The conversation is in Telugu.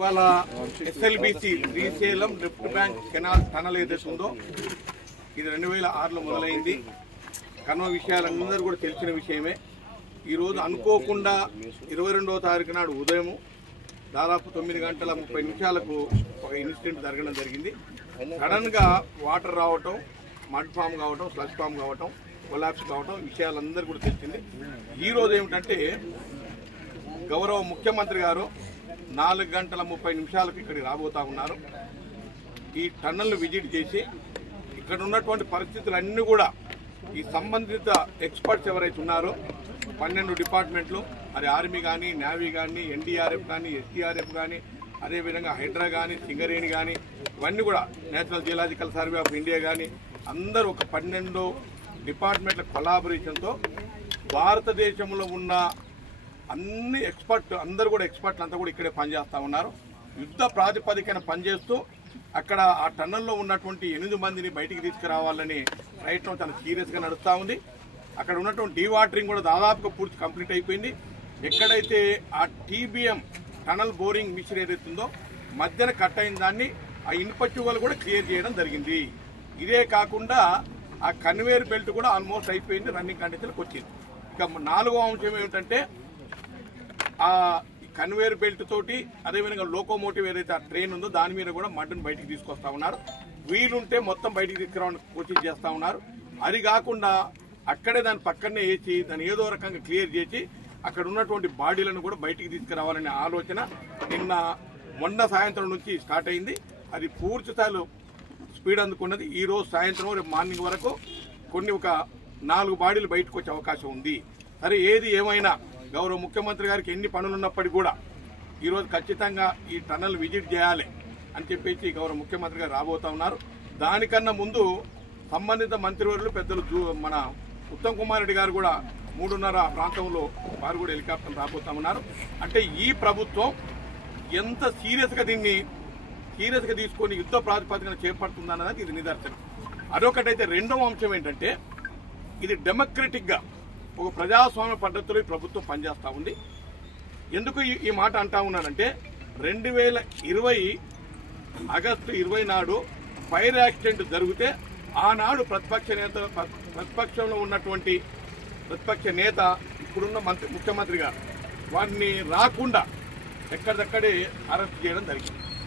ఇవాళ SLBC Srisailam lift bank canal tunnel ఏదైతే ఉందో ఇది 2006లో మొదలైంది. కర్మ విషయాలందరూ కూడా తెలిసిన విషయమే. ఈరోజు అనుకోకుండా 22వ తారీఖు నాడు ఉదయం దాదాపు 9:30 ఒక ఇన్సిడెంట్ జరగడం జరిగింది. సడన్గా వాటర్ రావటం, మడ్ ఫామ్ కావటం, స్లజ్ ఫామ్ కావటం, కొలాప్స్ కావటం విషయాలందరూ కూడా తెలిసింది. ఈరోజు ఏమిటంటే గౌరవ ముఖ్యమంత్రి గారు 4:30 ఇక్కడికి రాబోతా ఉన్నారు. ఈ టన్నల్ను విజిట్ చేసి ఇక్కడ ఉన్నటువంటి పరిస్థితులన్నీ కూడా ఈ సంబంధిత ఎక్స్పర్ట్స్ ఎవరైతే ఉన్నారో 12 డిపార్ట్మెంట్లు, అది ఆర్మీ కానీ, నేవీ కానీ, ఎన్డీఆర్ఎఫ్ కానీ, ఎస్డీఆర్ఎఫ్ కానీ, అదేవిధంగా హైడ్రా కానీ, సింగరేణి కానీ, ఇవన్నీ కూడా national geological survey of India కానీ అందరూ ఒక 12 డిపార్ట్మెంట్ల కొలాబరేషన్తో భారతదేశంలో ఉన్న అన్ని అందరూ కూడా ఎక్స్పర్ట్లు అంతా కూడా ఇక్కడే పనిచేస్తూ ఉన్నారు. యుద్ధ ప్రాతిపదికన పనిచేస్తూ అక్కడ ఆ టన్నల్లో ఉన్నటువంటి 8 మందిని బయటికి తీసుకురావాలని ప్రయత్నం చాలా సీరియస్గా నడుస్తూ ఉంది. అక్కడ ఉన్నటువంటి డీవాటరింగ్ కూడా దాదాపుగా పూర్తి కంప్లీట్ అయిపోయింది. ఎక్కడైతే ఆ టీబీఎం టనల్ బోరింగ్ మిషన్ ఏదైతే ఉందో మధ్యన కట్ అయిన దాన్ని ఆ ఇనుప చువ్వలు కూడా క్లియర్ చేయడం జరిగింది. ఇదే కాకుండా ఆ కన్వేయర్ బెల్ట్ కూడా ఆల్మోస్ట్ అయిపోయింది, రన్నింగ్ కండిషన్కి వచ్చింది. ఇక 4వ అంశం ఏమిటంటే ఆ కన్వేయర్ బెల్ట్ తోటి అదేవిధంగా లోకోమోటివ్ ఏదైతే ఆ ట్రైన్ ఉందో దాని మీద కూడా మడ్డును బయటికి తీసుకొస్తా ఉన్నారు. వీలుంటే మొత్తం బయటికి తీసుకురావడానికి కోచింగ్ చేస్తా ఉన్నారు. అది కాకుండా అక్కడే దాని పక్కనే వేసి దాన్ని ఏదో రకంగా క్లియర్ చేసి అక్కడ ఉన్నటువంటి బాడీలను కూడా బయటికి తీసుకురావాలనే ఆలోచన మొన్న సాయంత్రం నుంచి స్టార్ట్ అయింది. అది పూర్తి స్థాయిలో స్పీడ్ అందుకున్నది. ఈ రోజు సాయంత్రం రేపు మార్నింగ్ వరకు ఒక 4 బాడీలు బయటకు వచ్చే అవకాశం ఉంది. సరే, ఏది ఏమైనా గౌరవ ముఖ్యమంత్రి గారికి ఎన్ని పనులున్నప్పటికీ కూడా ఈరోజు ఖచ్చితంగా ఈ టన్నల్ విజిట్ చేయాలి అని చెప్పేసి గౌరవ ముఖ్యమంత్రి గారు రాబోతా ఉన్నారు. దానికన్నా ముందు సంబంధిత మంత్రివర్యులు పెద్దలు మన ఉత్తమ్ కుమార్ రెడ్డి గారు కూడా 3:30 ప్రాంతంలో వారు కూడా హెలికాప్టర్ రాబోతా ఉన్నారు. అంటే ఈ ప్రభుత్వం ఎంత సీరియస్గా తీసుకొని యుద్ధ ప్రాతిపదికన చేపడుతుందన్నది ఇది నిదర్శనం. అదొకటైతే రెండవ అంశం ఏంటంటే ఇది డెమోక్రటిక్గా ఒక ప్రజాస్వామ్య పద్ధతిలో ఈ ప్రభుత్వం పనిచేస్తూ ఉంది. ఎందుకు ఈ మాట అంటా ఉన్నానంటే 2020 ఆగస్టు 20 నాడు ఫైర్ యాక్సిడెంట్ జరిగితే ఆనాడు ప్రతిపక్షంలో ఉన్నటువంటి ప్రతిపక్ష నేత ఇప్పుడున్న ముఖ్యమంత్రి గారు వారిని రాకుండా ఎక్కడిదక్కడే అరెస్ట్ చేయడం జరిగింది.